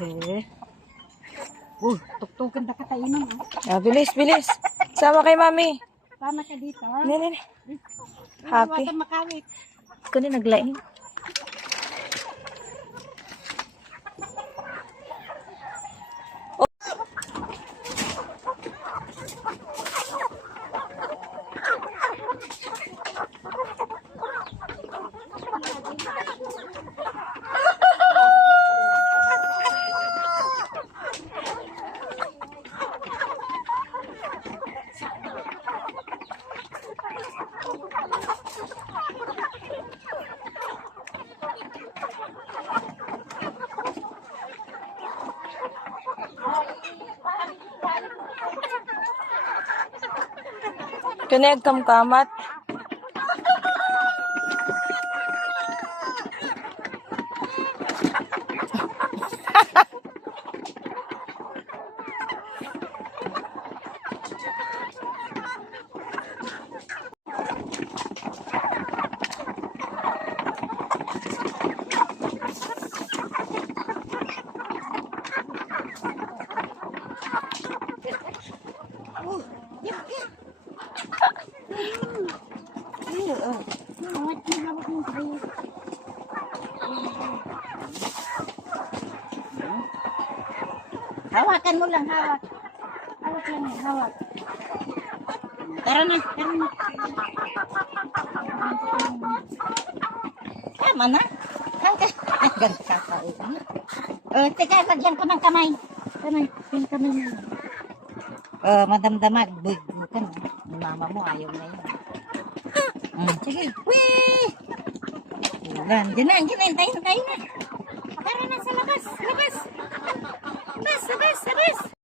Okay. Tuktukan na katainan. Bilis, bilis. Sama kay mami. Sama ka dito. Nene. Happy. Huwag makawit. Ito na naglaing. Kaneg kamkamat. Hawakan mo lang, hawak. Hawak lang, hawak. Tara na, tara na. Tama na. Hanggang kakao. Teka, lagyan ko ng kamay. Kamay, yung kamay mo. Madamdamag, buy-bukan. Yung mama mo, ayaw na yun. Sige, wee! Diyan na, tayo na. Tara na sa labas, labas. Labas, labas, labas.